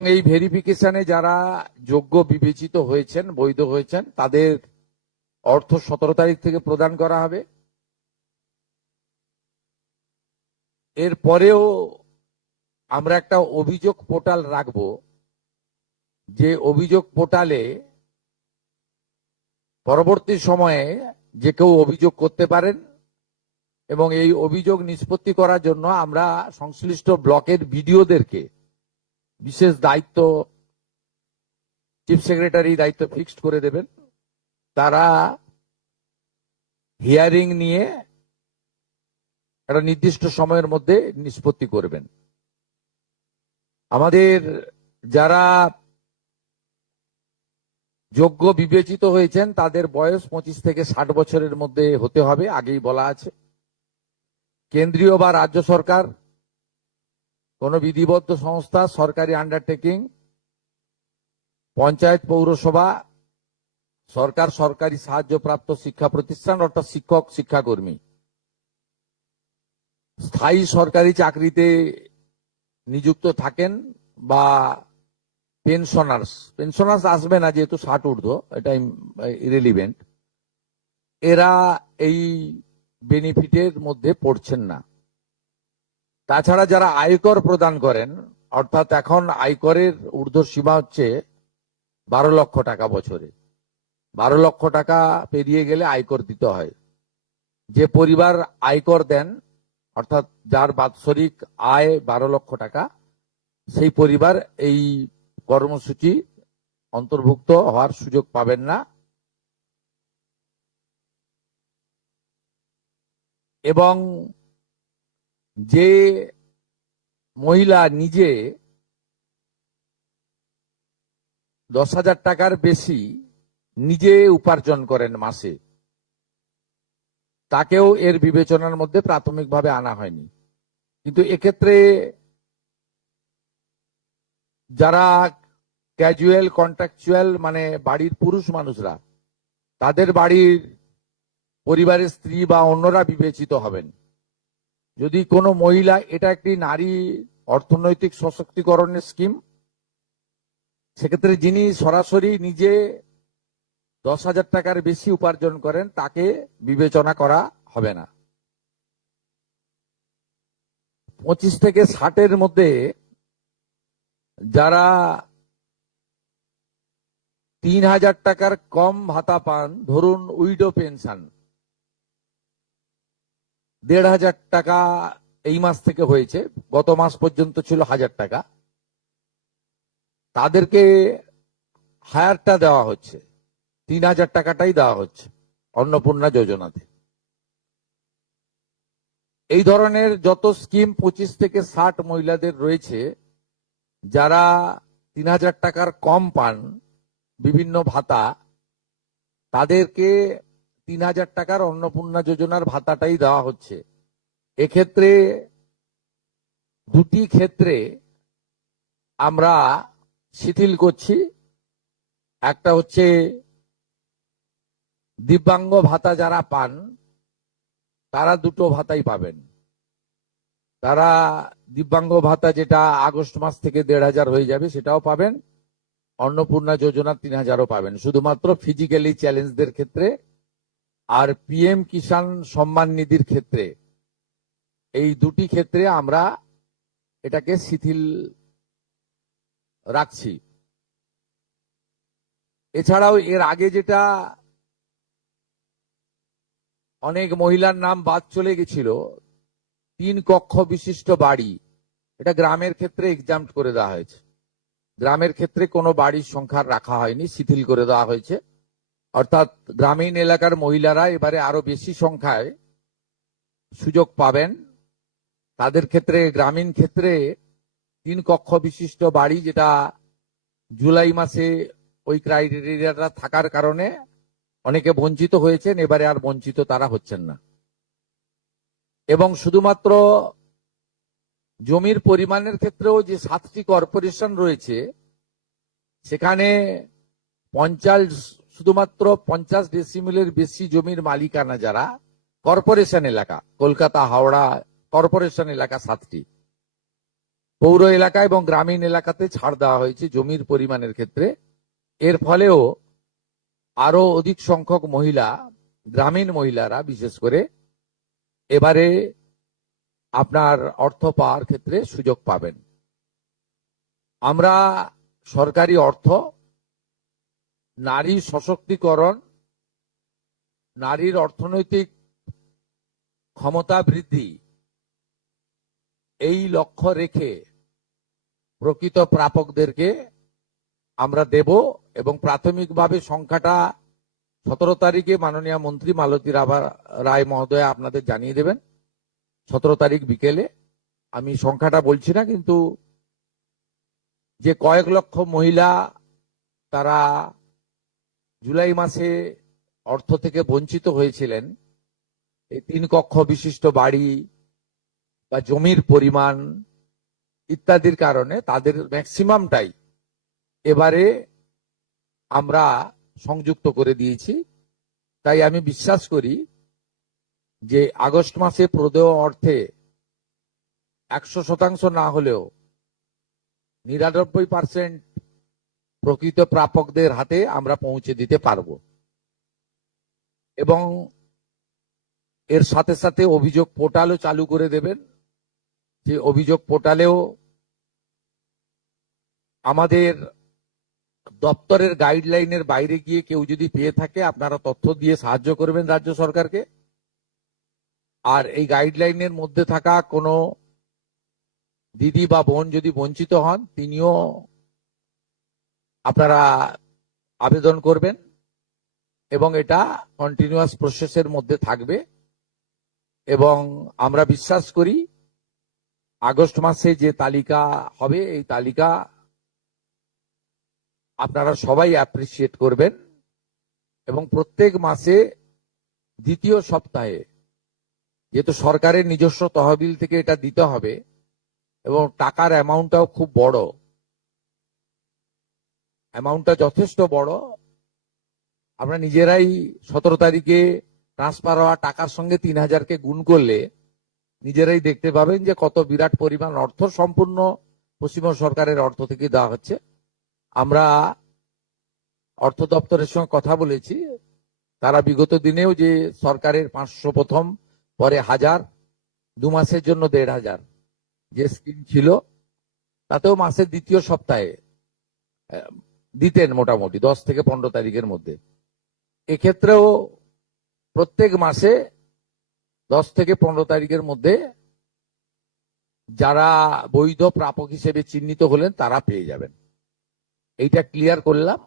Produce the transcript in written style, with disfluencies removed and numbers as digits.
এই ভেরিফিকেশনে যারা যোগ্য বিবেচিত হয়েছেন, বৈধ হয়েছেন, তাদের অর্থ 17 তারিখ থেকে প্রদান করা হবে। এরপরেও আমরা একটা অভিযোগ পোর্টাল রাখবো, যে অভিযোগ পোর্টালে পরবর্তী সময়ে যে কেউ অভিযোগ করতে পারেন, এবং এই অভিযোগ নিষ্পত্তি করার জন্য আমরা সংশ্লিষ্ট ব্লকের বিডিওদেরকে বিশেষ দায়িত্ব, চিফ সেক্রেটারি দায়িত্ব ফিক্সড করে দেবেন। তারা হিয়ারিং নিয়ে একটা নির্দিষ্ট সময়ের মধ্যে নিষ্পত্তি করবেন। আমাদের যারা যোগ্য বিবেচিত হয়েছেন তাদের বয়স 25 থেকে 60 বছরের মধ্যে হতে হবে, আগেই বলা আছে। কেন্দ্রীয় বা রাজ্য সরকার, কোন বিধিবদ্ধ সংস্থা, সরকারি আন্ডারটেকিং, পঞ্চায়েত, পৌরসভা, সরকার, সরকারি সাহায্যপ্রাপ্ত শিক্ষা প্রতিষ্ঠান অর্থাৎ শিক্ষক, শিক্ষাকর্মী, স্থায়ী সরকারি চাকরিতে নিযুক্ত থাকেন, বা পেনশনার্স আসবে না যেহেতু 60 ঊর্ধ্ব, এটা ইরেলিভেন্ট, এরা এই বেনিফিটের মধ্যে পড়ছেন না। তাছাড়া যারা আয়কর প্রদান করেন, অর্থাৎ এখন আয়করের ঊর্ধ্ব সীমা হচ্ছে 12 লক্ষ টাকা বছরে। 12 লক্ষ টাকা পেরিয়ে গেলে আয়কর দিতে হয়। যে পরিবার আয়কর দেন, অর্থাৎ যার বাৎসরিক আয় 12 লক্ষ টাকা, সেই পরিবার এই কর্মসূচি অন্তর্ভুক্ত হওয়ার সুযোগ পাবেন না। এবং যে মহিলা নিজে 10,000 টাকার বেশি নিজে উপার্জন করেন মাসে, তাকেও এর বিবেচনার মধ্যে প্রাথমিকভাবে আনা হয়নি। কিন্তু এক্ষেত্রে যারা ক্যাজুয়াল, কন্ট্রাকচুয়াল, মানে বাড়ির পুরুষ মানুষরা, তাদের বাড়ির পরিবারের স্ত্রী বা অন্যরা বিবেচিত হবেন। যদি কোনো মহিলা, এটা একটি নারী অর্থনৈতিক সশক্তিকরণের স্কিম, সেক্ষেত্রে যিনি সরাসরি নিজে 10,000 টাকার বেশি উপার্জন করেন তাকে বিবেচনা করা হবে না। 25 থেকে 60-এর মধ্যে যারা 3,000 টাকার কম ভাতা পান, ধরুন উইডো পেনশন 1,500 টাকা এই মাস থেকে হয়েছে, গত মাস পর্যন্ত ছিল 1,000 টাকা, তাদেরকে হায়ারটা দেওয়া হচ্ছে, 3,000 টাকাটাই দেওয়া হচ্ছে অন্নপূর্ণা যোজনাতে। এই ধরনের যত স্কিম 25 থেকে 60 মহিলাদের রয়েছে, যারা 3,000 টাকার কম পান বিভিন্ন ভাতা, তাদেরকে 3,000 টাকার অন্নপূর্ণা যোজনার ভাতাটাই দেওয়া হচ্ছে। এক্ষেত্রে দুটি ক্ষেত্রে আমরা শিথিল করছি। একটা হচ্ছে দিব্যাঙ্গ ভাতা যারা পান, তারা দুটো ভাতাই পাবেন। তারা দিব্যাঙ্গ ভাতা যেটা আগস্ট মাস থেকে 1,500 হয়ে যাবে, সেটাও পাবেন। অন্নপূর্ণা যোজনা 3,000ও পাবেন, শুধুমাত্র ফিজিক্যালি চ্যালেঞ্জদের ক্ষেত্রে। আর পিএম কিষাণ সম্মান নিধির ক্ষেত্রে, এই দুটি ক্ষেত্রে আমরা এটাকে শিথিল রাখছি। এছাড়াও এর আগে যেটা অনেক মহিলার নাম বাদ চলে গেছিল, 3 কক্ষ বিশিষ্ট বাড়ি, এটা গ্রামের ক্ষেত্রে এক্সাম্পট করে দেওয়া হয়েছে। গ্রামের ক্ষেত্রে কোনো বাড়ির সংখ্যা রাখা হয়নি, শিথিল করে দেওয়া হয়েছে। অর্থাৎ গ্রামীণ এলাকার মহিলারা এবারে আরো বেশি সংখ্যায় সুযোগ পাবেন। তাদের ক্ষেত্রে, গ্রামীণ ক্ষেত্রে 3 কক্ষ বিশিষ্ট বাড়ি, যেটা জুলাই মাসে ওই ক্রাইটেরিয়াটা থাকার কারণে অনেকে বঞ্চিত হয়েছেন, এবারে আর বঞ্চিত তারা হচ্ছেন না। এবং শুধুমাত্র জমির পরিমাণের ক্ষেত্রেও যে 7টি কর্পোরেশন রয়েছে, সেখানে শুধুমাত্র 50 ডেসিমেলের বেশি জমির মালিকানা যারা কর্পোরেশন এলাকা, কলকাতা, হাওড়া কর্পোরেশন এলাকা 7টি, পৌর এলাকা এবং গ্রামীণ এলাকাতে ছাড় দেওয়া হয়েছে জমির পরিমাণের ক্ষেত্রে। এর ফলেও আরো অধিক সংখ্যক মহিলা, গ্রামীণ মহিলারা বিশেষ করে, এবারে আপনার অর্থ পাওয়ার ক্ষেত্রে সুযোগ পাবেন। আমরা সরকারি অর্থ নারী সশক্তিকরণ, নারীর অর্থনৈতিক ক্ষমতা বৃদ্ধি, এই লক্ষ্য রেখে প্রকৃত প্রাপকদেরকে আমরা দেব এবং প্রাথমিকভাবে সংখ্যাটা 17 তারিখে মাননীয় মন্ত্রী মালতী রায় মহোদয় আপনাদের জানিয়ে দেবেন। 17 তারিখ বিকেলে। আমি সংখ্যাটা বলছি না, কিন্তু যে কয়েক লক্ষ মহিলা তারা জুলাই মাসে অর্থ থেকে বঞ্চিত হয়েছিলেন, এই 3 কক্ষ বিশিষ্ট বাড়ি বা জমির পরিমাণ ইত্যাদির কারণে তাদের ম্যাক্সিমামটাই এবারে আমরা সংযুক্ত করে দিয়েছি। তাই আমি বিশ্বাস করি যে আগস্ট মাসে প্রদেয় অর্থে 100% না হলেও 99% প্রকৃত প্রাপকদের হাতে আমরা পৌঁছে দিতে পারবো। এবং এর সাথে সাথে অভিযোগ পোর্টালও চালু করে দেবেন। যে অভিযোগ পোর্টালেও আমাদের দপ্তরের গাইডলাইনের বাইরে গিয়ে কেউ যদি পেয়ে থাকে, আপনারা তথ্য দিয়ে সাহায্য করবেন রাজ্য সরকারকে। আর এই গাইডলাইনের মধ্যে থাকা কোনো দিদি বা বোন যদি বঞ্চিত হন, তিনিও আপনারা আবেদন করবেন এবং এটা কন্টিনিউয়াস প্রসেসের মধ্যে থাকবে। এবং আমরা বিশ্বাস করি আগস্ট মাসে যে তালিকা হবে, এই তালিকা আপনারা সবাই অ্যাপ্রিসিয়েট করবেন এবং প্রত্যেক মাসে দ্বিতীয় সপ্তাহে, যেহেতু সরকারের নিজস্ব তহবিল থেকে এটা দিতে হবে এবং টাকার অ্যামাউন্টটাও খুব বড়, অ্যামাউন্টটা যথেষ্ট বড়। আমরা নিজেরাই 17 তারিখে ট্রান্সফার হওয়া টাকার সঙ্গে 3000কে গুণ করলে নিজেরাই দেখতে পাবেন যে কত বিরাট পরিমাণ অর্থ সম্পূর্ণ পশ্চিমবঙ্গ সরকারের অর্থ থেকে দেওয়া হচ্ছে। আমরা অর্থ দপ্তরের সঙ্গে কথা বলেছি, তারা বিগত দিনেও যে সরকারের 500 প্রথম, পরে 1000, 2 মাসের জন্য 1500 যে স্কিম ছিল, তাতেও মাসের দ্বিতীয় সপ্তাহে দিতেন মোটামুটি 10 থেকে 15 তারিখের মধ্যে। এক্ষেত্রেও প্রত্যেক মাসে 10 থেকে 15 তারিখের মধ্যে যারা বৈধ প্রাপক হিসেবে চিহ্নিত হলেন তারা পেয়ে যাবেন। এইটা ক্লিয়ার করলাম।